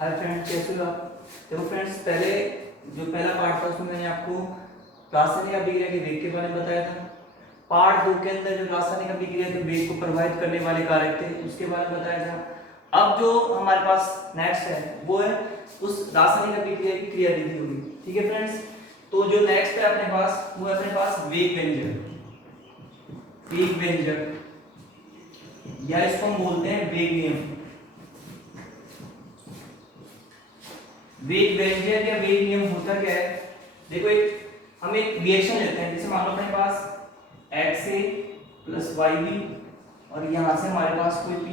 Hi friends, कैसे हो आप। देखो फ्रेंड्स, पहला पार्ट था उसमें मैंने आपको रासायनिक अभिक्रिया के वेग के बारे में बताया था। पार्ट 2 के अंदर जो रासायनिक अभिक्रिया के वेग को प्रभावित करने वाले कारक थे उसके बारे में बताया था। अब जो हमारे पास नेक्स्ट है वो है उस रासायनिक अभिक्रिया की क्रियाविधि होगी। ठीक है फ्रेंड्स, तो जो नेक्स्ट है अपने पास वो है अपने पास वेग व्यंजक। वेग व्यंजक या इसको हम बोलते हैं वेग नियम। वेग व्यंजक या वेग नियम होता क्या है। देखो, हम एक रिएक्शन लेते हैं, जैसे मान लो अपने पास XA + YB और यहां से हमारे पास कोई P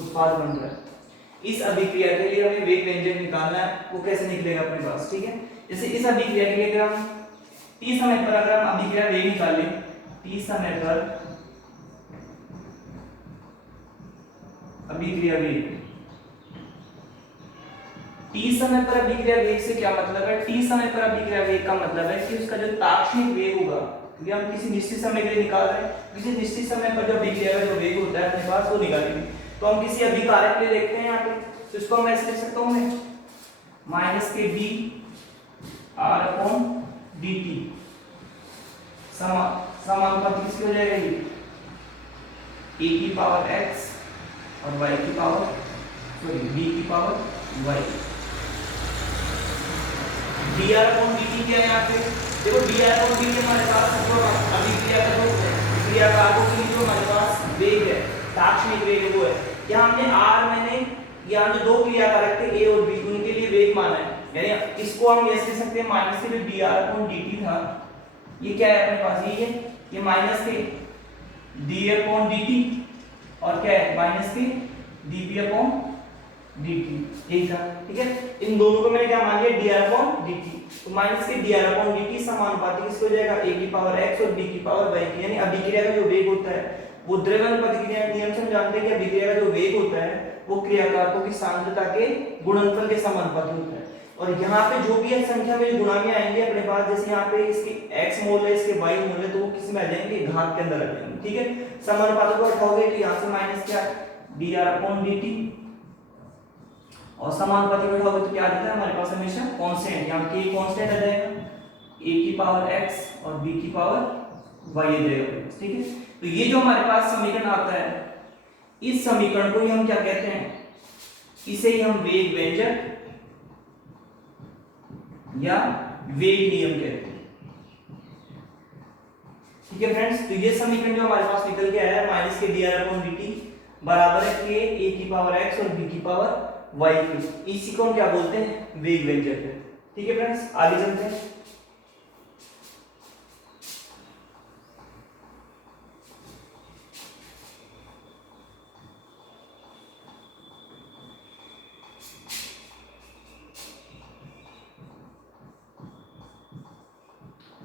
उत्पाद बन रहा है। इस अभिक्रिया के लिए हमें वेग व्यंजक निकालना है। वो कैसे निकलेगा अपने पास, ठीक है। जैसे इस अभिक्रिया के लिए अगर हम T समय पर अगर हम अभिक्रिया वेग निकाल लें, T समय पर अभिक्रिया वेग, T समय पर अभिक्रिया वेग से क्या मतलब है। T समय पर अभिक्रिया वेग का मतलब है कि उसका जो तात्क्षणिक वेग होगा, क्योंकि हम किसी निश्चित समय के लिए निकाल रहे हैं, किसी निश्चित समय पर जो अभिक्रिया का जो वेग होता है अपने पास वो निकालेंगे। तो हम किसी अभिकारक के लिए देखते हैं यहाँ पे, तो इसको मैं ऐसे लिख सकता हूँ मैं -kd R/dt समानुपाती किसकी हो जाएगा, ये a की पावर x और y की पावर b की पावर y। dr/dt क्या है यहाँ पे। देखो dr/dt हमारे पास जो अभिक्रिया का जो क्रियाकारकों के लिए जो हमारे पास वेग है, तात्क्षणिक वेग वो है। यहाँ हमने मैंने यहाँ जो दो क्रियाकारक थे a और b, उनके लिए वेग माना है। यानी इसको हम ऐसे लिख सकते हैं माइनस के जो dr/dt था, ये क्या है अपने पास, ये माइनस के dA/dt और क्या है माइनस के dB/dt, यही था। ठीक है, इन दोनों को मैंने क्या मान लिया dr/dt। तो माइनस के dr/dt समानुपाती किसको हो जाएगा, a की पावर x और b की पावर y की। यानी अभिक्रिया का जो वेग होता है वो द्रव्यमान प्रतिक्रिया नियम से हम जानते हैं कि अभिक्रिया का जो वेग होता है वो क्रियाकारकों की सांद्रता के गुणनफल के समानुपाती होता है। और यहाँ पे जो भी संख्या में जो गुणांक आएंगे अपने पास, जैसे यहाँ पे इसके x मोल है, इसके y मोल है, तो वो किस में आ जाएंगे, घात के अंदर आ जाएंगे। ठीक है, समानुपातों को हटाओगे तो यहाँ से माइनस क्या dr/dt और समानुपाती को हटाओगे तो क्या आ जाता है हमारे पास हमेशा कांस्टेंट। यहाँ k कांस्टेंट आ जाएगा, a की पावर x और b की पावर y आ जाएगा। ठीक है, तो ये जो हमारे पास समीकरण आता है, इस समीकरण को ही हम क्या कहते हैं, इसे ही हम वेग व्यंजक या वेग नियम कहते हैं। ठीक है फ्रेंड्स, तो ये समीकरण जो हमारे पास निकल के आया है माइनस के dr/dt बराबर है के a की पावर x और b की पावर y की। इसी को हम क्या बोलते हैं, वेग व्यंजक है। ठीक है फ्रेंड्स, आगे चलते हैं।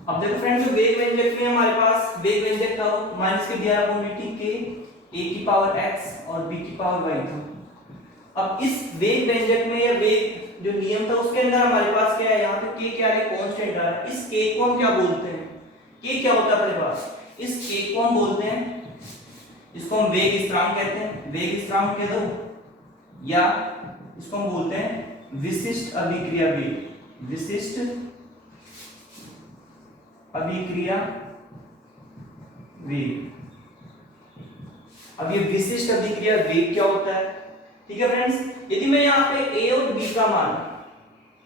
अब देखो फ्रेंड्स, जो वेग व्यंजक में हमारे पास वेग व्यंजक था माइनस के dr/dt के a की पावर x और b की पावर y था। अब इस वेग व्यंजक में या वेग जो नियम था उसके अंदर हमारे पास क्या है, यहाँ पे k क्या है, कांस्टेंट आ रहा है। इस k को हम क्या बोलते हैं, k क्या होता है अपने पास, इस k को हम बोलते हैं, इसको हम वेग स्थिरांक कहते हैं, वेग स्थिरांक कह दो, या इसको हम बोलते हैं विशिष्ट अभिक्रिया वेग, विशिष्ट अभिक्रिया वेग। अब ये विशिष्ट अभिक्रिया वेग क्या होता है। ठीक है फ्रेंड्स, यदि मैं यहाँ पे a और b का मान,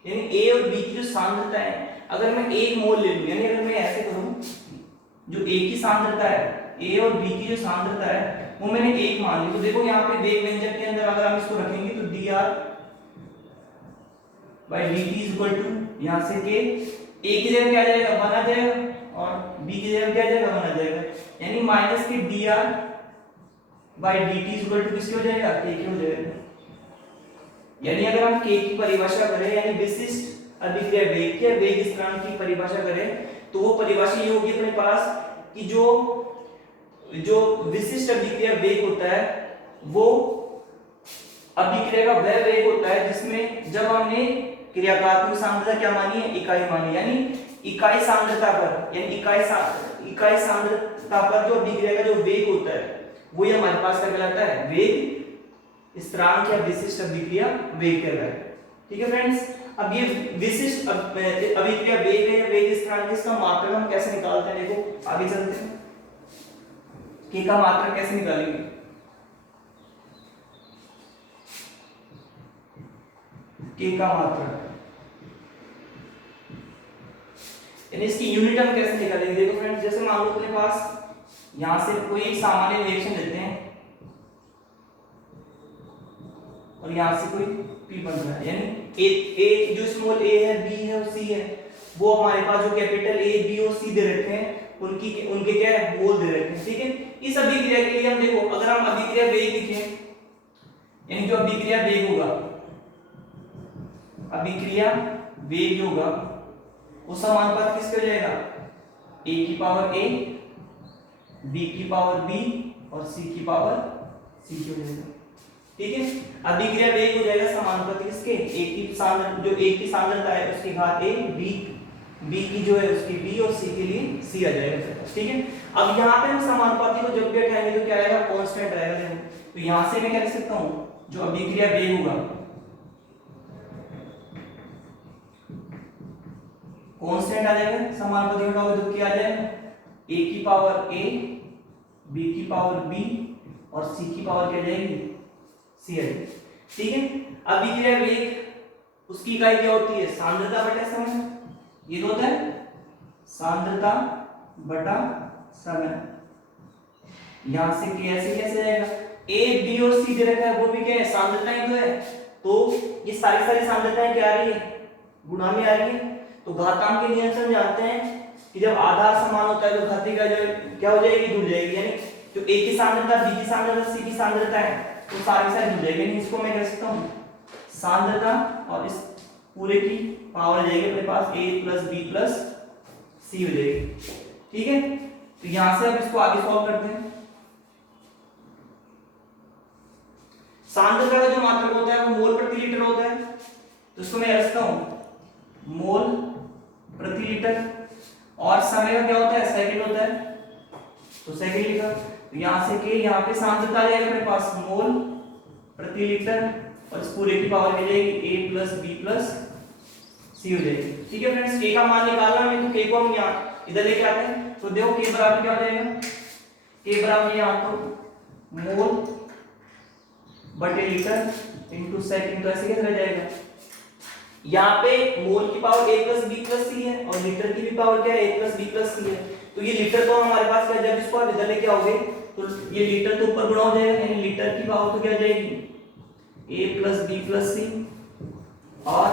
यानी a और b की जो सांद्रता है, अगर मैं 1 मोल ले लूं, यानी अगर मैं ऐसे करूं, जो a की सांद्रता है, a और b की जो सांद्रता है वो मैंने 1 मान ली, तो देखो यहाँ पे वेग व्यंजक के अंदर अगर हम इसको रखेंगे तो dr/dt यहाँ से k, a की जगह क्या आ जाएगा, 1 आ जाएगा, और b की जगह क्या आ जाएगा, 1 आ जाएगा। यानी माइनस के dr/dt किसके हो जाएगा, k के हो जाएगा। यानी अगर हम k की परिभाषा करें, यानी विशिष्ट अभिक्रिया वेग के वेग स्थिरांक की परिभाषा करें, तो वो परिभाषा ये होगी अपने पास कि जो विशिष्ट अभिक्रिया वेग होता है वो अभिक्रिया का वह वेग होता है जिसमें जब हमने क्रियाकारक की सांद्रता क्या मानी है, इकाई मानी, यानी इकाई सांद्रता पर, यानी इकाई सांद्रता पर जो अभिक्रिया का जो वेग होता है वो हमारे पास क्या कहलाता है, वेग स्थिरांक या विशिष्ट अभिक्रिया वेग कहलाता है। ठीक है फ्रेंड्स। अब ये विशिष्ट अभिक्रिया वेग है, वेग स्थिरांक, इसका मात्रक हम कैसे निकालते हैं, देखो आगे चलते हैं। k का मात्रक कैसे निकालेंगे, k का मात्रक यानी इसकी यूनिट हम कैसे निकालेंगे। देखो फ्रेंड्स, जैसे मान लो अपने पास यहां से कोई सामान्य रिएक्शन लेते हैं और यहां से कोई P बन रहा है, यानी ए जो स्मॉल a है, B है और C है, वो हमारे पास जो कैपिटल A, B और C दे रखे हैं, उनके क्या है, मोल दे रखे हैं। ठीक है, इस अभिक्रिया के लिए हम देखो, अगर हम अभिक्रिया वेग लिखें, यानी जो अभिक्रिया वेग होगा, अभिक्रिया वेग जो होगा वो समानुपात किसके हो जाएगा, a की पावर a, b की पावर b और c की पावर c हो जाएगा। ठीक है, अभिक्रिया वेग हो जाएगा समानुपाती किसके, a की सांद्रता, जो a की सांद्रता है उसकी घात a, b की जो है उसकी b और c के लिए c आ जाएगा। ठीक है, अब यहाँ पे हम समानुपाती को जब भी उठाएंगे तो क्या आएगा, कांस्टेंट आएगा। देखो तो यहाँ से मैं क्या लिख सकता हूँ, जो अभिक्रिया वेग होगा कांस्टेंट आ जाएगा, समानुपाती उठाओगे तो क्या आ जाएगा, a की पावर a, b की पावर b और c की पावर क्या जाएगी, c आ जाएगी। ठीक है, अभिक्रिया वेग उसकी इकाई क्या होती है, सांद्रता बटा समय, ये तो होता है सांद्रता बटा समय। यहां से कैसे कैसे जाएगा, a b और c दे रखा है, वो भी क्या है, सांद्रताएं तो है, तो ये सारी सांद्रताएं क्या आ रही है, गुणा में आ रही है। तो घातांक के नियम से हम जानते हैं कि जब आधार समान होता है तो घाती का जो क्या हो जाएगी, जुड़ जाएगी, यानी जो a की सांद्रता, b की सांद्रता, c की सांद्रता है तो सारी जुड़ जाएगी। यानी इसको मैं कह सकता हूं सांद्रता और इस पूरे की पावर आ जाएगी अपने पास a + b + c हो जाएगी। ठीक है, तो यहां से अब इसको आगे सॉल्व करते हैं। सांद्रता का जो मात्रक होता है वो मोल प्रति लीटर होता है, तो इसको मैं रखता हूं मोल प्रति लीटर, और समय का क्या होता है, सेकंड होता है, तो सेकंड लिखा। तो यहां से के यहां पे सांद्रता आ जाएगा अपने पास मोल प्रति लीटर और इस पूरे की पावर मिल जाएगी a + b + c हो जाएगी। ठीक है फ्रेंड्स, k का मान निकालना है तो k को हम यहां इधर लेके आते हैं, तो देखो k बराबर क्या हो जाएगा, k बराबर यहां तो मोल बटे लीटर इनटू सेकंड, तो ऐसे कैसे रह जाएगा, यहाँ पे मोल की पावर a + b + c है और लीटर की भी पावर क्या है, a + b + c है, तो ये लीटर तो हमारे पास क्या, जब इसको आप इधर लेके आओगे तो ये लीटर तो ऊपर गुणा हो जाएगा, यानी लीटर की पावर तो क्या हो जाएगी, a + b + c और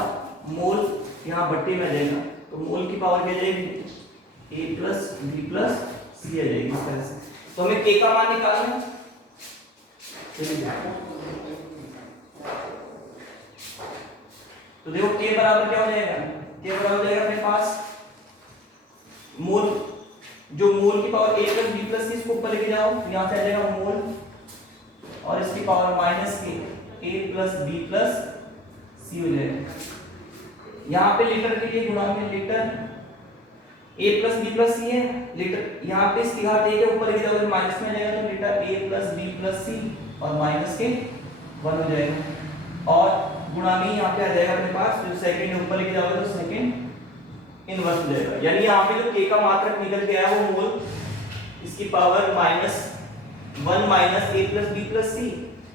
मोल यहाँ बट्टे में आ जाएगा, तो मोल की पावर क्या जाएगी, a + b + c आ जाएगी इस तरह से। तो हमें k का मान निकालना है, तो देखो k बराबर क्या हो जाएगा, k बराबर हो जाएगा अपने पास मोल, जो मोल की पावर a + b + c, इसको ऊपर लेके जाओ, यहां से आ जाएगा मोल और इसकी पावर माइनस के a + b + c हो जाएगा। यहां पे लीटर के लिए गुणा में लीटर a + b + c है, लीटर यहां पे इसकी घात a के ऊपर लेके जाओगे माइनस में आ जाएगा, तो लीटर a + b + c और माइनस के 1 हो जाएगा, और गुणा में यहाँ पे आ जाएगा अपने पास, जो सेकंड ऊपर लेके जाओगे तो सेकंड इनवर्स हो जाएगा। यानी यहाँ पे जो k का मात्रक निकल के आया वो मोल इसकी power -1 - a + b + c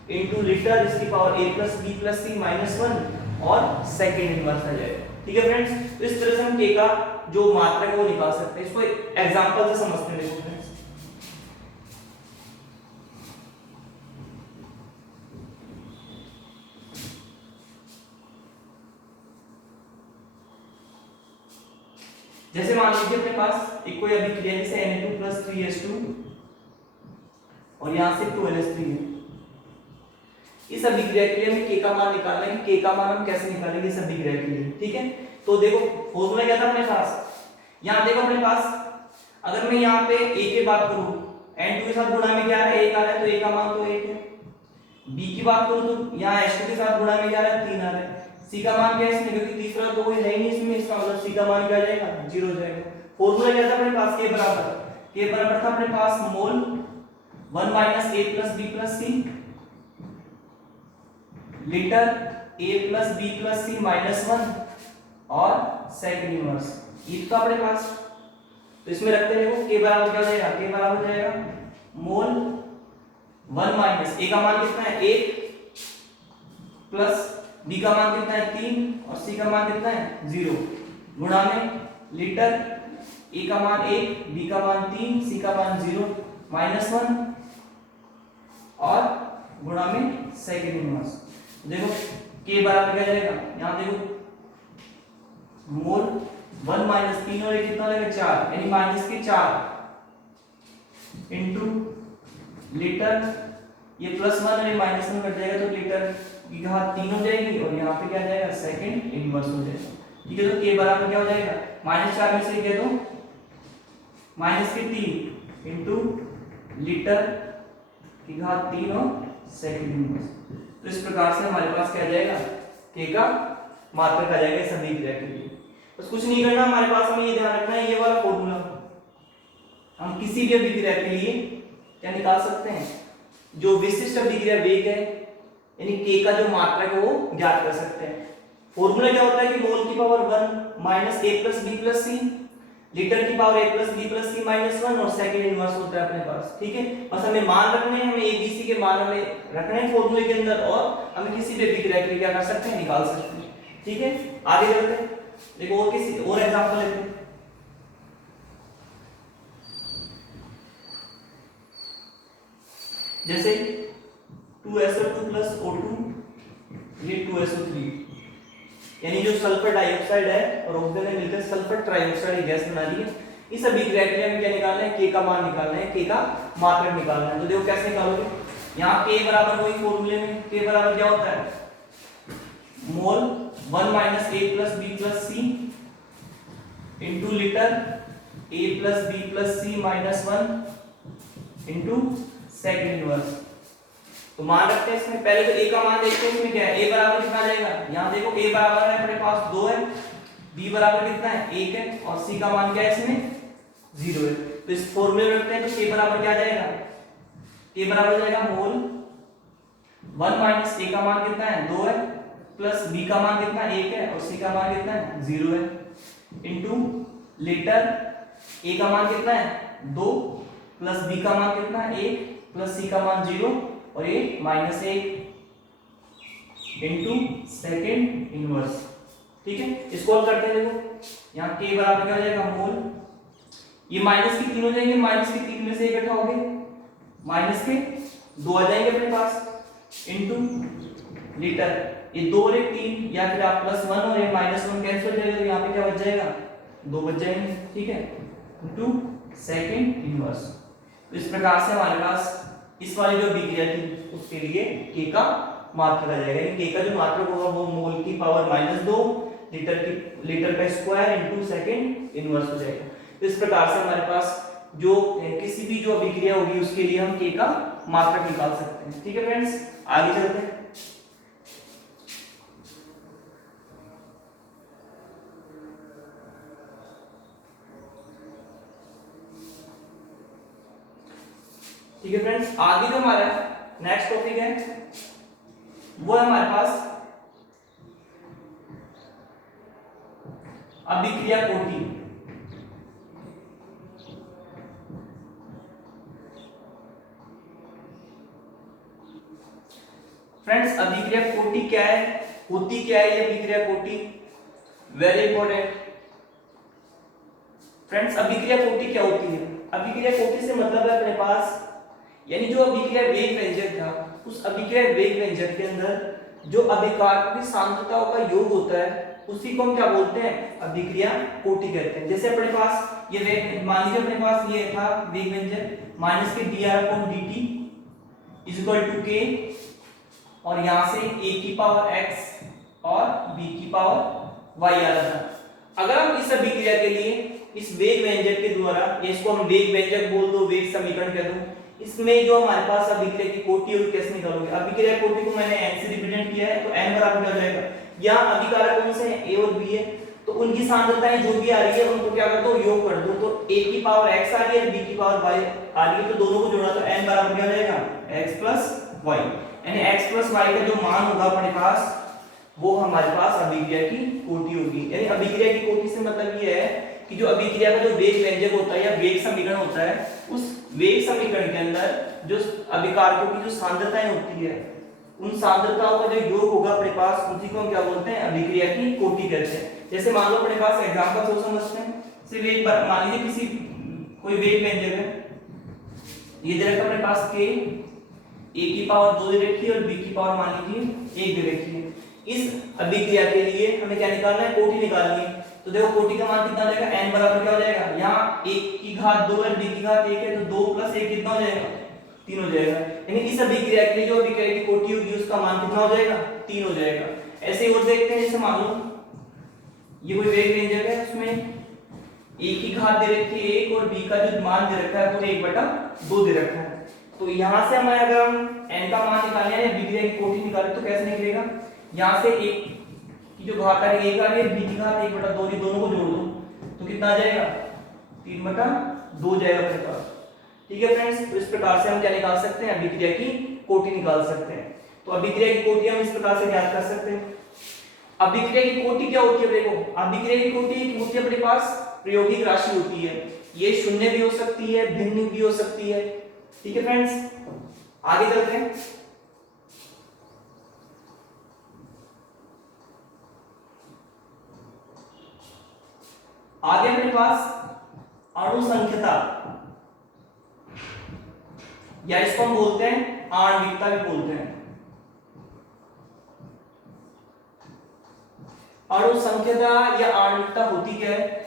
into litre इसकी पावर a + b + c -1 और सेकंड इनवर्स आ जाएगा। ठीक है फ्रेंड्स, तो इस तरह से हम k का जो मात्रक है वो निकाल सकते हैं। इसको एग्जांपल से समझते हैं। देखो फ्रेंड्स, जैसे मान लीजिए अपने पास एक कोई अभिक्रिया जैसे Na2 + 3H2 और यहां से 2NH3 है। इस अभिक्रिया के लिए हमें k का मान निकालना है कि k का मान हम कैसे निकालेंगे इस अभिक्रिया के लिए। ठीक है, तो देखो फॉर्मूला क्या था अपने पास, यहां देखो अपने पास अगर मैं यहां पे a की बात करूं, N2 के साथ गुणा में क्या है, 1 आ रहा है, तो a का मान तो 1 है। b की बात करूं तो यहां H2 के साथ गुणा में क्या आ रहा है, 3 आ रहा है। c का मान क्या है इसमें, क्योंकि तीसरा तो कोई है ही नहीं इसमें, इसका मतलब c का मान क्या आ जाएगा, 0 हो जाएगा। फॉर्मूला क्या था अपने पास, k बराबर था अपने पास मोल 1 - a + b + c litre A plus B plus C minus one और सेकंड इनवर्स ये तो अपने पास। तो इसमें रखते हैं देखो के बराबर क्या हो जाएगा, के बराबर हो जाएगा मोल 1 माइनस ए का मान कितना है 1 प्लस बी का मान कितना है 3 और सी का मान कितना है 0 गुणा में लीटर ए का मान 1 बी का मान 3 सी का मान 0 माइनस 1 और गुणा में सेकंड इनवर्स। देखो के बराबर क्या जाएगा, यहां देखो मोल 1 माइनस 3 और 1 कितना लगेगा 4 यानी माइनस के 4 इनटू लीटर ये प्लस 1 और ये माइनस 1 कट जाएगा तो लीटर की घात 3 हो जाएगी और यहाँ पे क्या जाएगा सेकंड इनवर्स हो जाएगा। ठीक है, तो के बराबर क्या हो जाएगा -4 में से कह दो -3 इनटू लीटर की घात 3 और सेकंड इनवर्स। तो इस प्रकार से हमारे पास क्या जाएगा के का मात्रक आ जाएगा इस अभिक्रिया के लिए। बस कुछ नहीं करना, हमारे पास हमें ये ध्यान रखना है ये वाला फॉर्मूला हम किसी भी अभिक्रिया के लिए क्या निकाल सकते हैं, जो विशिष्ट अभिक्रिया वेग है यानी के का जो मात्रक है वो ज्ञात कर सकते हैं। फॉर्मूला क्या होता है कि मोल की power 1 minus a plus b plus c, litre की power a plus b plus c minus 1 और सेकंड इनवर्स होता है अपने पास। ठीक है, बस हमें मान रखने हैं, हमें a b c के मान हमें रखने हैं फॉर्मूले के अंदर और हम किसी भी अभिक्रिया के लिए क्या कर सकते हैं निकाल सकते हैं। ठीक है, आगे चलते हैं, देखो और किसी और एग्जांपल लेते हैं। जैसे 2SO2 प्लस O2 ये 2SO3 यानी जो सल्फर डाइऑक्साइड है और ऑक्सीजन ने मिलकर सल्फर ट्राइऑक्साइड गैस बना ली है। इस अभिक्रिया के लिए हमें क्या निकालना है के का मान निकालना है, के का मात्रक निकालना है। तो देखो कैसे निकालोगे, यहाँ के बराबर वही फॉर्मूले में के बराबर क्या होता है मोल 1 minus a plus b plus c into litre a plus b plus c minus 1 into second inverse. तो मान रखते हैं इसमें, पहले तो a का मान देखते हैं इसमें क्या है, a बराबर कितना आ जाएगा, यहाँ देखो a बराबर है अपने पास 2 है, b बराबर कितना है 1 है और c का मान क्या है इसमें 0 है। तो इस फॉर्मूले में रखते हैं तो k बराबर क्या आ जाएगा, k बराबर हो जाएगा मोल 1 माइनस a का मान कितना है 2 है प्लस b का मान कितना 1 है और c का मान कितना है 0 है इनटू लीटर a का मान कितना है 2 प्लस b का मान कितना है 1 प्लस c का मान 0 और ये -1 इनटू सेकंड इनवर्स। ठीक है, इसको हल करते हैं। देखो यहाँ k बराबर क्या हो जाएगा मोल, ये माइनस के 3 हो जाएंगे, माइनस के 3 में से इकट्ठा हो गए माइनस के 2 आ जाएंगे अपने पास इनटू लीटर ये 2 और 3 या फिर आप +1 और ये -1 कैंसिल हो जाएगा तो यहाँ पे क्या बच जाएगा 2 बच जाएंगे। ठीक है, इनटू सेकंड इनवर्स। तो इस प्रकार से हमारे पास इस वाली जो अभिक्रिया थी उसके लिए के का मात्रक आ जाएगा, के का जो मात्रक होगा वो मोल की पावर -2 लीटर का स्क्वायर इनटू सेकंड इनवर्स हो जाएगा। तो इस प्रकार से हमारे पास जो किसी भी जो अभिक्रिया होगी उसके लिए हम के का मात्रक निकाल सकते हैं। ठीक है फ्रेंड्स, आगे चलते हैं। ठीक है फ्रेंड्स, आगे जो हमारा नेक्स्ट टॉपिक है वो है हमारे पास अभिक्रिया कोटि। फ्रेंड्स, अभिक्रिया कोटि क्या है, होती क्या है ये अभिक्रिया कोटि, वेरी इंपॉर्टेंट। फ्रेंड्स, अभिक्रिया कोटि क्या होती है, अभिक्रिया कोटि से मतलब है अपने पास यानी जो अभिक्रिया वेग व्यंजक था उस अभिक्रिया वेग व्यंजक के अंदर जो अभिकारकों की सांद्रताओं का योग होता है उसी को हम क्या बोलते हैं अभिक्रिया कोटि कहते हैं। जैसे अपने पास ये वेग, मान लीजिए अपने पास ये था वेग व्यंजक माइनस के dr/dt is equal to k और यहां से a की पावर x और b की पावर y आ रहा था। अगर हम इस अभिक्रिया के लिए इस वेग व्यंजक के द्वारा, इसको हम वेग व्यंजक बोल दो, वेग समीकरण कह दो, इसमें जो हमारे पास अभिक्रिया की कोटि और कैसे निकालोगे, अभिक्रिया कोटि को मैंने n से रिप्रेजेंट किया है तो n बराबर क्या हो जाएगा, यहाँ अभिकारक कौन से हैं a और b है तो उनकी सांद्रताएं जो भी आ रही है उनको क्या कर दो योग कर दो, तो a की पावर x आ रही है b की पावर y आ रही है तो दोनों को जोड़ा तो n बराबर क्या हो जाएगा x प्लस y, यानी x प्लस y का जो मान होगा अपने पास वो हमारे पास अभिक्रिया की कोटि होगी। यानी अभिक्रिया की कोटि से मतलब ये है कि जो अभिक्रिया का जो वेग व्यंजक होता है या वेग समीकरण होता है, उस वेग समीकरण के अंदर जो अभिकारकों की जो सांद्रताएं होती है, उन सांद्रताओं का जो योग होगा अपने पास, उसी को हम क्या बोलते हैं, अभिक्रिया की कोटि कहते हैं। जैसे मान लो अपने पास एग्जांपल से समझते हैं। सिर्फ एक बार मान लीजिए किसी कोई वेग व्यंजक है, ये दे रखा अपने पास k, a की पावर 2 दे रखी है और b की पावर मान लीजिए 1 दे रखी है। इस अभिक्रिया के लिए हमें क्या निकालना है, कोटि निकालनी है। तो देखो कोटि का मान कितना हो जाएगा, n बराबर क्या हो जाएगा, यहाँ 1 की घात 2 और b की घात 1 है, तो 2 + 1 कितना हो जाएगा, 3 हो जाएगा। यानी इस अभिक्रिया के लिए जो अभिक्रिया की कोटि होगी उसका मान कितना हो जाएगा, 3 हो जाएगा। ऐसे ही और देखते हैं, जैसे मान लो ये कोई वेग व्यंजक है, उसमें a की घात दे रखी है 1 और b का जो मान दे रखा है वो 1/2 दे रखा है। तो यहाँ से हमें अगर हम n का मान निकालना है, अभिक्रिया की कोटि निकाले तो कैसे निकलेगा, यहाँ से 1 की जो घात आ रही है 1 आ रही है, b की घात 1/2, ये दोनों को जोड़ दो तो कितना आ जाएगा, 3/2 जाएगा अपने पास। ठीक है फ्रेंड्स, तो इस प्रकार से हम क्या निकाल सकते हैं, अभिक्रिया की कोटि निकाल सकते हैं। तो अभिक्रिया की कोटि हम इस प्रकार से ज्ञात कर सकते हैं। अभिक्रिया की कोटि क्या होती है, देखो अभिक्रिया की कोटि एक होती है अपने पास प्रायोगिक राशि होती है, ये शून्य भी हो सकती है, भिन्न भी हो सकती है। ठीक है फ्रेंड्स, आगे चलते हैं। आगे अपने पास अणु संख्यता, या इसको हम बोलते हैं आणविकता भी बोलते हैं। अणु संख्यता या आणविकता होती क्या है,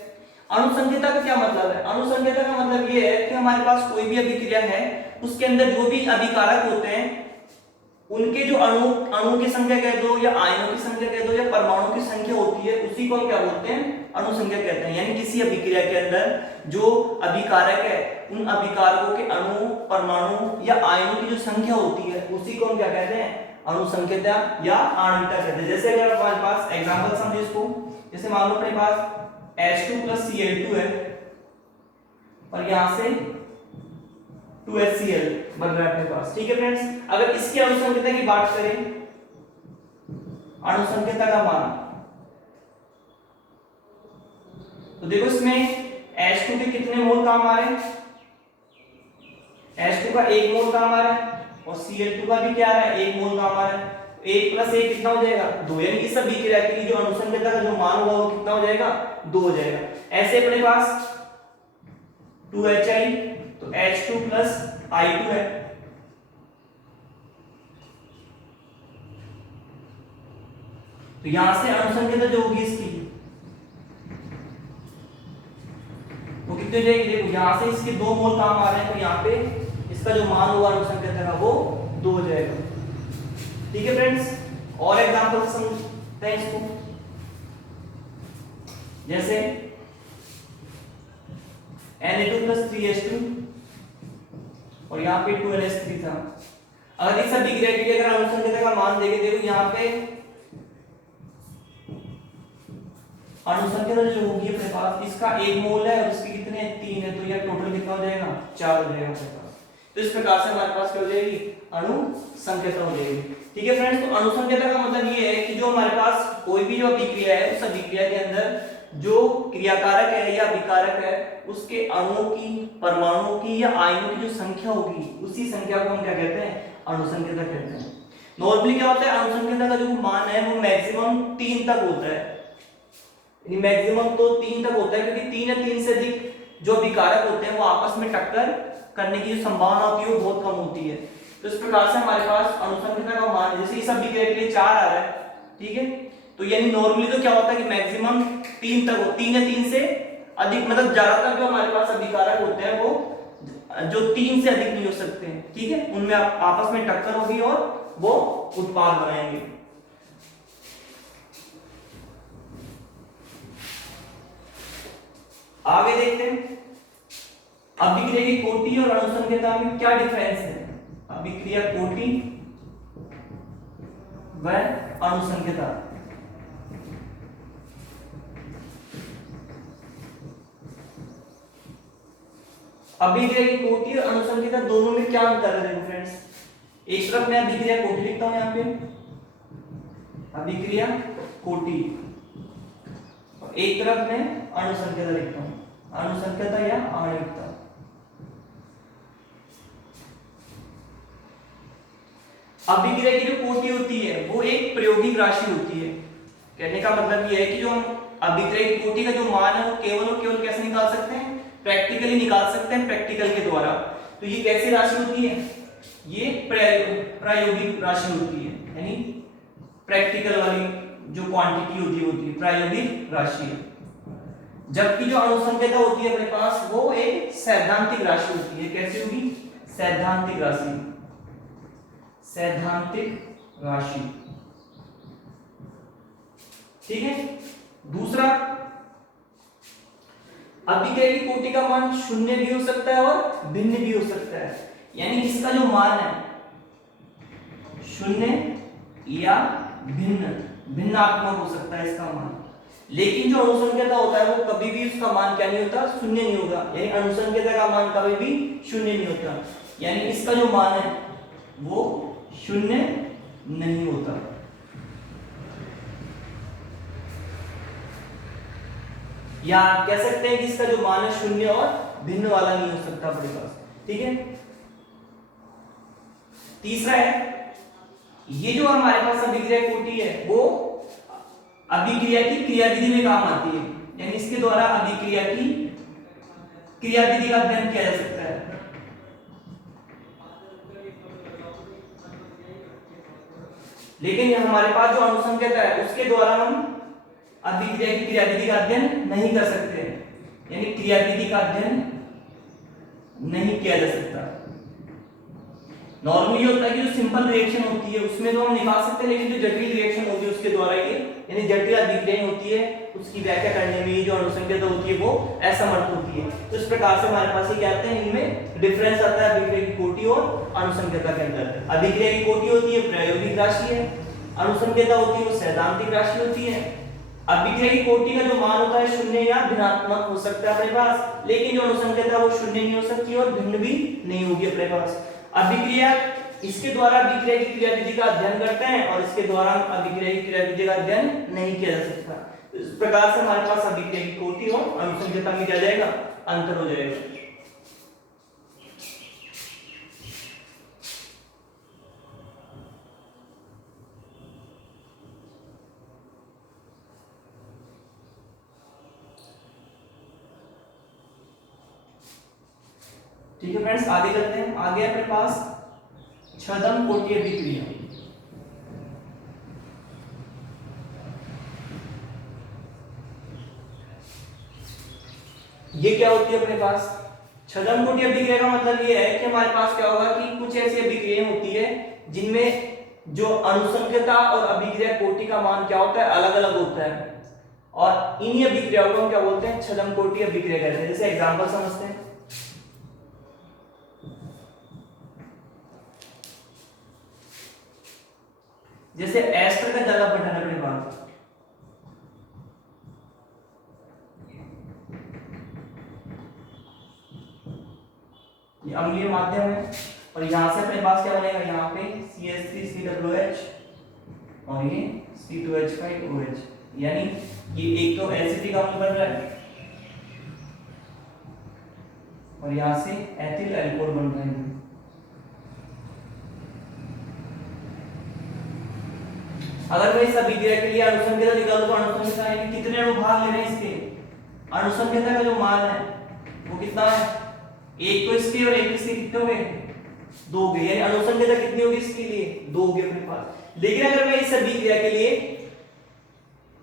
अणु संख्यता का क्या मतलब है, अणु संख्यता का मतलब ये है कि हमारे पास कोई भी अभिक्रिया है, उसके अंदर जो भी अभिकारक होते हैं उनके जो अणु की संख्या कह दो या आयनों की संख्या कह दो या परमाणु की संख्या होती है, उसी को हम क्या बोलते हैं, अणु संख्या कहते हैं। यानी किसी अभिक्रिया के अंदर जो अभिकारक है उन अभिकारकों के अणु, परमाणु या आयनों की जो संख्या होती है उसी को हम क्या कहते हैं, अणु संख्यता या आणविकता कहते हैं। जैसे अगर हमारे पास एग्जांपल समझिए इसको, जैसे मान लो अपने पास H2 + Cl2 है और यहां से 2HCl बन रहा है अपने पास। ठीक है फ्रेंड्स, अगर इसकी अणु संख्यता की बात करें, अणु संख्यता का मान, तो देखो इसमें H2 के कितने मोल काम आ रहे हैं, H2 का 1 मोल काम आ रहा है और Cl2 का भी क्या आ रहा है, 1 मोल काम आ रहा है। 1 + 1 कितना हो जाएगा, 2। यानी इस अभिक्रिया के लिए जो अणु संख्यता का जो मान होगा वो कितना हो जाएगा, 2 हो जाएगा। ऐसे अपने पास 2Hi, तो H2 + I2 है, तो यहां से अणु संख्यता जो होगी इसकी वो कितनी हो जाएगी, देखो यहां से इसके 2 मोल काम आ रहे हैं, तो यहां पे इसका जो मान होगा अणु संख्यता का वो 2 हो जाएगा। ठीक है फ्रेंड्स, और एग्जांपल समझते हैं इसको, जैसे Na2 + 3H2 और यहाँ पे 2NH3 था। अगर इस अभिक्रिया के लिए अगर अणु संख्यता का मान देखें, देखो यहाँ पे अणु संख्यता जो होगी अपने पास, इसका 1 मोल है और इसके कितने 3 है, तो यह टोटल कितना हो जाएगा, 4 हो जाएगा अपने पास। तो इस प्रकार से हमारे पास क्या हो जाएगी, अणु संख्यता हो जाएगी। ठीक है फ्रेंड्स, तो अणु संख्यता का मतलब ये है कि जो हमारे पास कोई भी जो अभिक्रिया है, उस अभिक्रिया के अंदर जो क्रियाकारक है या अभिकारक है उसके अणुओं की, परमाणुओं की या आयनों की जो संख्या होगी, उसी संख्या को हम क्या कहते हैं, अणु संख्यता कहते हैं। नॉर्मली क्या होता है, अणु संख्यता का जो मान है वो मैक्सिमम 3 तक होता है, यानी मैक्सिमम तो 3 तक होता है, क्योंकि 3 या 3 से अधिक जो अभिकारक होते हैं वो आपस में टक्कर करने की जो संभावना होती है वो बहुत कम होती है। तो इस प्रकार से हमारे पास अणु संख्यता का मान, जैसे इस अभिक्रिया के लिए 4 आ रहा है, ठीक है, तो यानी नॉर्मली तो क्या होता है कि मैक्सिमम 3 तक हो, 3 या 3 से अधिक, मतलब ज्यादातर जो हमारे पास अभिकारक होते हैं वो जो 3 से अधिक नहीं हो सकते हैं। ठीक है, उनमें आपस में टक्कर होगी और वो उत्पाद बनाएंगे। आगे देखते हैं अभिक्रिया की कोटि और अणु संख्यता में क्या डिफरेंस है। अभिक्रिया कोटि व अणु संख्यता, अभिक्रिया की कोटि और अणु संख्यता दोनों में क्या अंतर है देखो फ्रेंड्स। एक तरफ मैं अभिक्रिया कोटि लिखता हूं यहाँ पे, अभिक्रिया कोटि, एक तरफ मैं अणुसंख्यता लिखता हूं, अणुसंख्यता या आणविकता। अभिक्रिया की जो कोटि होती है वो एक प्रायोगिक राशि होती है। कहने का मतलब ये है कि जो हम अभिक्रिया की कोटि का जो मान है वो केवल और केवल कैसे निकाल सकते हैं, प्रैक्टिकली निकाल सकते हैं, प्रैक्टिकल के द्वारा। तो ये कैसी राशि होती है, ये प्रायोगिक राशि होती है, यानी प्रैक्टिकल वाली जो क्वांटिटी होती है प्रायोगिक राशि है। जबकि जो अणुसंख्यता होती है अपने पास वो एक सैद्धांतिक राशि होती है। कैसी होगी, सैद्धांतिक राशि, सैद्धांतिक राशि, ठीक है। दूसरा, अभिक्रिया की कोटि का मान शून्य भी हो सकता है और भिन्न भी हो सकता है, यानी इसका जो मान है शून्य या भिन्न, भिन्नात्मक हो सकता है इसका मान। लेकिन जो अणुसंख्यता होता है वो कभी भी उसका मान क्या नहीं होता, शून्य नहीं होगा, यानी अणुसंख्यता का मान कभी भी शून्य नहीं होता, यानी इसका जो मान है वो शून्य नहीं होता। या कह सकते हैं कि इसका जो मान है शून्य और भिन्न वाला नहीं हो सकता अपने पास, ठीक है। तीसरा है, ये जो हमारे पास अभिक्रिया कोटि है वो अभिक्रिया की क्रियाविधि में काम आती है, यानी इसके द्वारा अभिक्रिया की क्रियाविधि का अध्ययन किया जा सकता है। लेकिन हमारे पास जो अणुसंख्यता है उसके द्वारा हम अभिक्रिया की क्रियाविधि का अध्ययन नहीं कर सकते, यानी क्रियाविधि का अध्ययन नहीं किया जा सकता। नॉर्मली होता है कि जो सिंपल रिएक्शन होती है उसमें तो हम निकाल सकते हैं, लेकिन जो जटिल रिएक्शन होती है उसके द्वारा ये, यानी जटिल अभिक्रियाएं होती है उसकी व्याख्या करने में जो अणुसंख्यता होती है वो असमर्थ होती है। तो इस प्रकार से हमारे पास ये क्या आते हैं, इनमें डिफरेंस आता है अभिक्रिया की कोटि और अणुसंख्यता के अंदर। अभिक्रिया की कोटि होती है प्रायोगिक राशि है, अणुसंख्यता होती है वो सैद्धांतिक राशि होती है। अभिक्रिया की कोटि का जो मान होता है शून्य या भिन्नात्मक हो सकता है अपने पास, लेकिन जो अणुसंख्यता वो शून्य नहीं हो सकती और भिन्न भी नहीं होगी अपने पास। अभिक्रिया, इसके द्वारा अभिक्रिया की क्रियाविधि का अध्ययन करते हैं और इसके द्वारा अभिक्रिया की क्रियाविधि का अध्ययन नहीं किया जा सकता। इस प्रकार से हमारे पास अभिक्रिया की कोटि और अणुसंख्यता में क्या जाएगा, अंतर हो जाएगा। ठीक है फ्रेंड्स, आगे चलते हैं। आगे अपने पास छद्म कोटि अभिक्रिया। ये क्या होती है अपने पास, छद्म कोटि अभिक्रिया का मतलब ये है कि हमारे पास क्या होगा कि कुछ ऐसी अभिक्रियाएं होती है जिनमें जो अणुसंख्यता और अभिक्रिया कोटि का मान क्या होता है, अलग अलग होता है, और इन्हीं अभिक्रियाओं को हम क्या बोलते हैं, छद्म कोटि अभिक्रिया कहते हैं। जैसे एग्जांपल समझते हैं, जैसे एस्टर का जल अपघटन अपने पास, ये अम्लीय माध्यम है और यहां से अपने पास क्या बनेगा, यहाँ पे CH3COH और ये C2H5OH, यानी ये एक तो एसिटिक अम्ल बन रहा है और यहां से एथिल अल्कोहल बन रहा है। अगर मैं इस अभिक्रिया के लिए अणुसंख्यता निकालूं तो अणुसंख्यता यानी कितने अणु भाग ले रहे हैं इसके, अणुसंख्यता का जो मान है वो कितना है, एक तो इसके और एक इसके कितने हो गए, दो हो गए, यानी अणुसंख्यता कितनी होगी इसके लिए, दो हो गए अपने पास। लेकिन अगर मैं इस अभिक्रिया के लिए,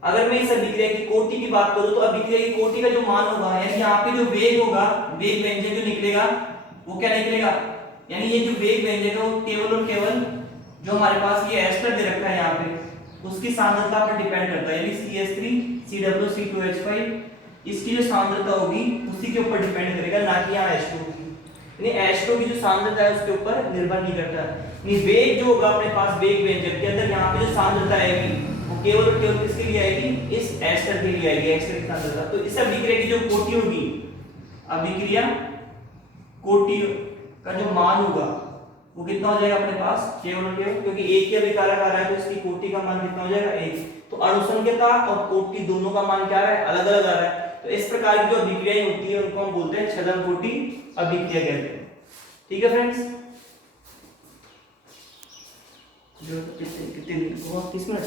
अगर मैं इस अभिक्रिया की कोटि की बात करूं तो अभिक्रिया की कोटि का जो मान होगा, यानी यहाँ पे जो वेग होगा, वेग व्यंजक जो निकलेगा वो क्या निकलेगा, यानी ये जो वेग व्यंजक है वो केवल और केवल जो हमारे पास ये एस्टर दे रखा है यहाँ पे उसकी सांद्रता पर डिपेंड करता है, यानी CH3COC2H5 इसकी जो सांद्रता होगी उसी के ऊपर डिपेंड करेगा, ना कि यहाँ H2 की, यानी H2 की जो सांद्रता है उसके ऊपर निर्भर नहीं करता। यानी वेग जो होगा अपने पास वेग व्यंजक के अंदर, यहाँ पे जो सांद्रता आएगी वो केवल और केवल किसके लिए आएगी, इस एस्टर के लिए आएगी, एस्टर की सांद्रता। तो इस अभिक्रिया की जो कोटि होगी, अभिक्रिया कोटि का जो मान होगा वो कितना हो जाएगा अपने पास केवल और केवल, क्योंकि एक के अभिकारक आ रहा है तो इसकी कोटि का मान कितना हो जाएगा 1। तो अणुसंख्यता और कोटि दोनों का मान क्या आ रहा है, अलग अलग आ रहा है। तो इस प्रकार की जो अभिक्रियाएं होती है उनको हम बोलते हैं छदम कोटि अभिक्रिया कहते हैं। ठीक है फ्रेंड्स, जो कितने 30 मिनट